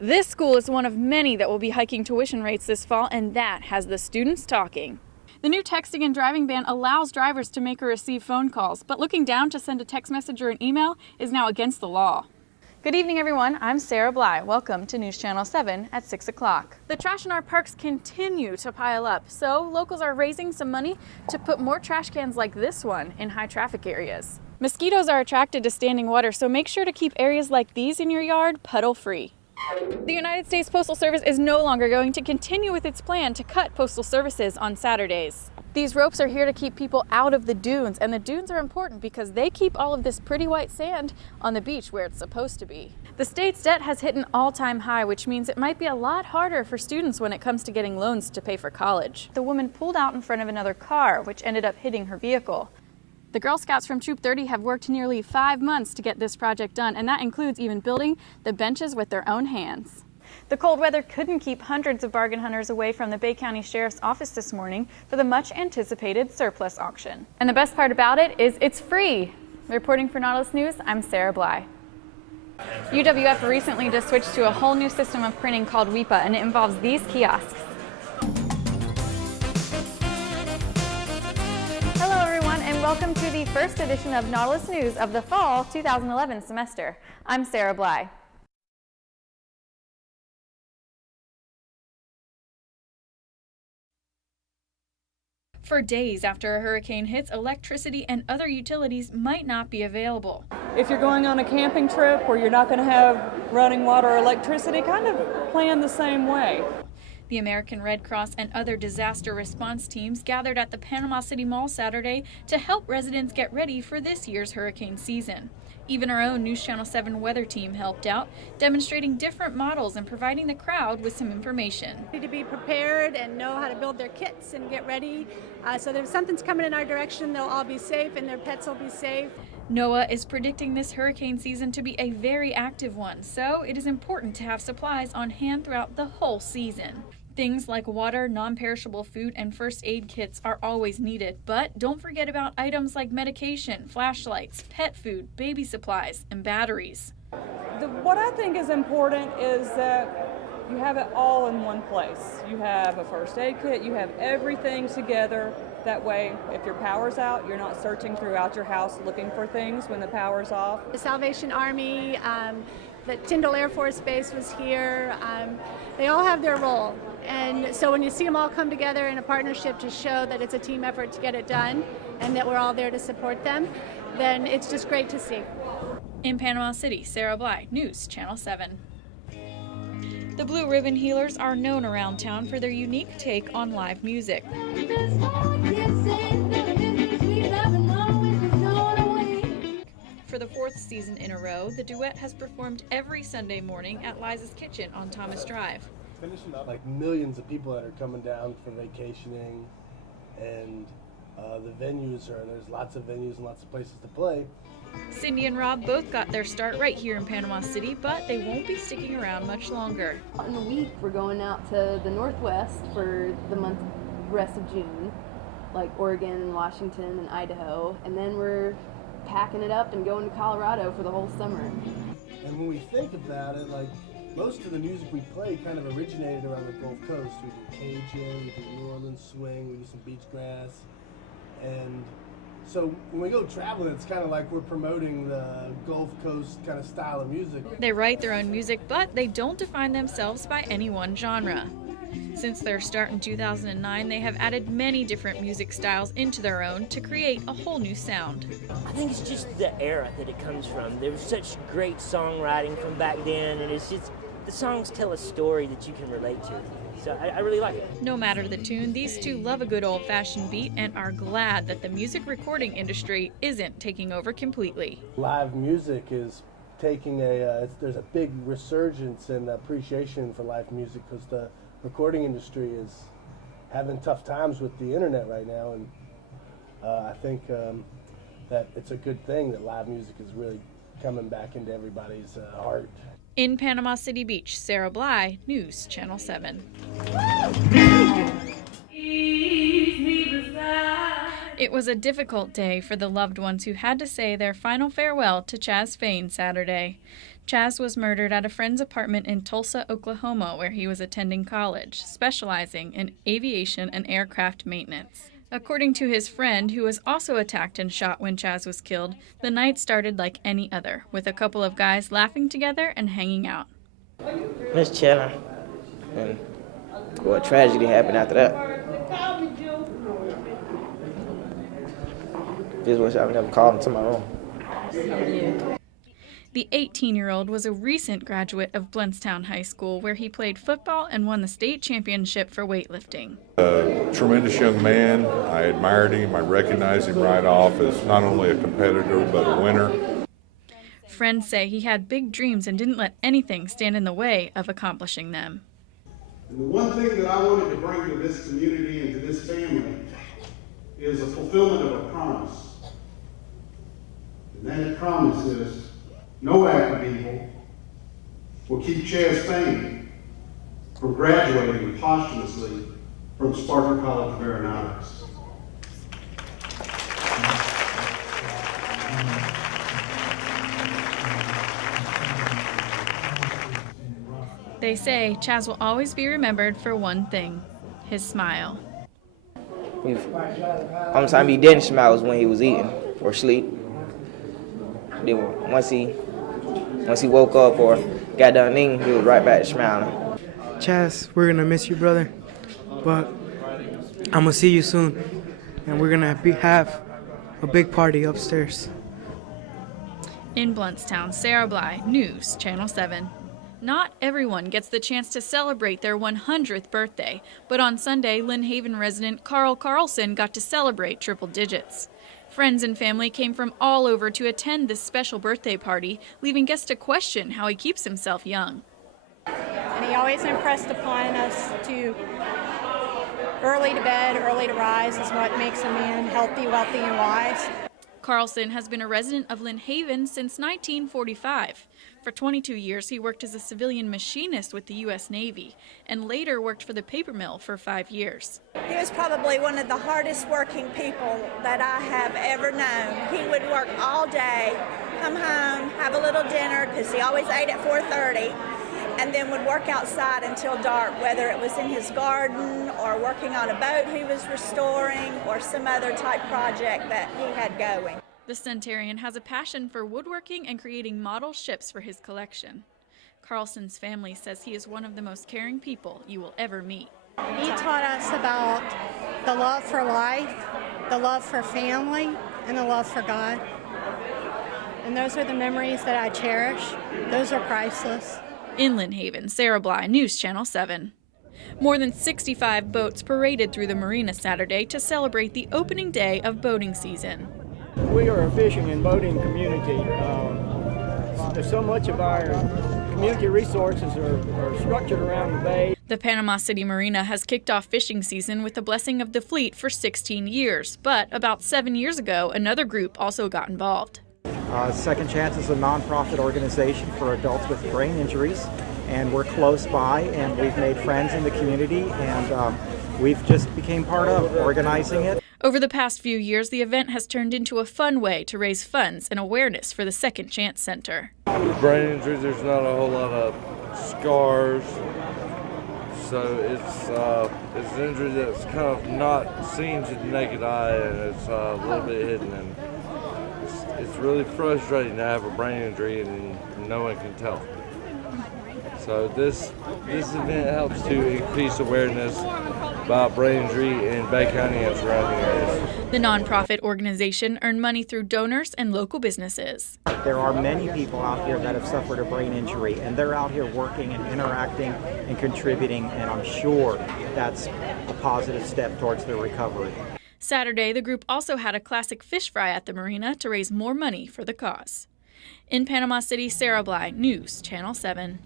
This school is one of many that will be hiking tuition rates this fall, and that has the students talking. The new texting and driving ban allows drivers to make or receive phone calls, but looking down to send a text message or an email is now against the law. Good evening, everyone. I'm Sarah Blei. Welcome to News Channel 7 at 6 o'clock. The trash in our parks continue to pile up, so locals are raising some money to put more trash cans like this one in high traffic areas. Mosquitoes are attracted to standing water, so make sure to keep areas like these in your yard puddle-free. The United States Postal Service is no longer going to continue with its plan to cut postal services on Saturdays. These ropes are here to keep people out of the dunes, and the dunes are important because they keep all of this pretty white sand on the beach where it's supposed to be. The state's debt has hit an all-time high, which means it might be a lot harder for students when it comes to getting loans to pay for college. The woman pulled out in front of another car, which ended up hitting her vehicle. The Girl Scouts from Troop 30 have worked nearly 5 months to get this project done, and that includes even building the benches with their own hands. The cold weather couldn't keep hundreds of bargain hunters away from the Bay County Sheriff's Office this morning for the much-anticipated surplus auction. And the best part about it is it's free. Reporting for Nautilus News, I'm Sarah Blei. UWF recently just switched to a whole new system of printing called WEPA, and it involves these kiosks. Hello everyone, and welcome to the first edition of Nautilus News of the fall 2011 semester. I'm Sarah Blei. For days after a hurricane hits, electricity and other utilities might not be available. If you're going on a camping trip where you're not going to have running water or electricity, kind of plan the same way. The American Red Cross and other disaster response teams gathered at the Panama City Mall Saturday to help residents get ready for this year's hurricane season. Even our own News Channel 7 weather team helped out, demonstrating different models and providing the crowd with some information. To be prepared and know how to build their kits and get ready. So if something's coming in our direction, they'll all be safe and their pets will be safe. NOAA is predicting this hurricane season to be a very active one, so it is important to have supplies on hand throughout the whole season. Things like water, non-perishable food, and first aid kits are always needed, but don't forget about items like medication, flashlights, pet food, baby supplies, and batteries. What I think is important is that you have it all in one place. You have a first aid kit, you have everything together. That way, if your power's out, you're not searching throughout your house looking for things when the power's off. The Salvation Army, the Tyndall Air Force Base was here. They all have their role. And so when you see them all come together in a partnership to show that it's a team effort to get it done and that we're all there to support them, then it's just great to see. In Panama City, Sarah Blei, News Channel 7. The Blue Ribbon Healers are known around town for their unique take on live music. For the 4th season in a row, the duet has performed every Sunday morning at Liza's Kitchen on Thomas Drive. Finishing up like millions of people that are coming down for vacationing, and there's lots of venues and lots of places to play. Cindy and Rob both got their start right here in Panama City, but they won't be sticking around much longer. In a week, we're going out to the Northwest for the rest of June, like Oregon, Washington, and Idaho, and then we're packing it up and going to Colorado for the whole summer. And when we think about it, like, most of the music we play kind of originated around the Gulf Coast. We do Cajun, we do New Orleans swing, we do some beach grass. And so when we go traveling, it's kind of like we're promoting the Gulf Coast kind of style of music. They write their own music, but they don't define themselves by any one genre. Since their start in 2009, they have added many different music styles into their own to create a whole new sound. I think it's just the era that it comes from. There was such great songwriting from back then, and it's just, the songs tell a story that you can relate to. So I really like it. No matter the tune, these two love a good old-fashioned beat and are glad that the music recording industry isn't taking over completely. Live music is taking there's a big resurgence and appreciation for live music because the recording industry is having tough times with the internet right now, and I think that it's a good thing that live music is really coming back into everybody's heart. In Panama City Beach, Sarah Blei, News Channel 7. It was a difficult day for the loved ones who had to say their final farewell to Chaz Fain Saturday. Chaz was murdered at a friend's apartment in Tulsa, Oklahoma, where he was attending college, specializing in aviation and aircraft maintenance. According to his friend, who was also attacked and shot when Chaz was killed, the night started like any other, with a couple of guys laughing together and hanging out. Just chilling, and what tragedy happened after that. Just wish I never called him to my room. The 18-year-old was a recent graduate of Blountstown High School, where he played football and won the state championship for weightlifting. A tremendous young man. I admired him. I recognized him right off as not only a competitor, but a winner. Friends say he had big dreams and didn't let anything stand in the way of accomplishing them. And the one thing that I wanted to bring to this community and to this family is a fulfillment of a promise. And that promise is no act of evil will keep Chaz Fain from graduating posthumously from Spartan College of Aeronautics. They say Chaz will always be remembered for one thing, his smile. Only time he didn't smile was when he was eating or sleep. Then once he woke up or got done eating, he was right back to smiling. Chaz, we're gonna miss you, brother, but I'm gonna see you soon, and we're gonna have a big party upstairs. In Blountstown, Sarah Blei, News, Channel 7. Not everyone gets the chance to celebrate their 100th birthday, but on Sunday, Lynn Haven resident Carl Carlson got to celebrate triple digits. Friends and family came from all over to attend this special birthday party, leaving guests to question how he keeps himself young. And he always impressed upon us to early to bed, early to rise is what makes a man healthy, wealthy, and wise. Carlson has been a resident of Lynn Haven since 1945. For 22 years, he worked as a civilian machinist with the U.S. Navy and later worked for the paper mill for 5 years. He was probably one of the hardest working people that I have ever known. He would work all day, come home, have a little dinner, because he always ate at 4:30, and then would work outside until dark, whether it was in his garden or working on a boat he was restoring or some other type project that he had going. The centenarian has a passion for woodworking and creating model ships for his collection. Carlson's family says he is one of the most caring people you will ever meet. He taught us about the love for life, the love for family, and the love for God. And those are the memories that I cherish. Those are priceless. In Lynn Haven, Sarah Blei, News Channel 7. More than 65 boats paraded through the marina Saturday to celebrate the opening day of boating season. We are a fishing and boating community. There's so much of our community resources are structured around the bay. The Panama City Marina has kicked off fishing season with the blessing of the fleet for 16 years, but about 7 years ago, another group also got involved. Second Chance is a nonprofit organization for adults with brain injuries, and we're close by, and we've made friends in the community, and we've just became part of organizing it. Over the past few years, the event has turned into a fun way to raise funds and awareness for the Second Chance Center. With brain injuries, there's not a whole lot of scars, so it's an injury that's kind of not seen to the naked eye, and it's a little bit hidden. And it's really frustrating to have a brain injury and no one can tell. So this event helps to increase awareness about brain injury in Bay County and surrounding areas. The nonprofit organization earned money through donors and local businesses. There are many people out here that have suffered a brain injury, and they're out here working and interacting and contributing, and I'm sure that's a positive step towards their recovery. Saturday, the group also had a classic fish fry at the marina to raise more money for the cause. In Panama City, Sarah Blei, News Channel 7.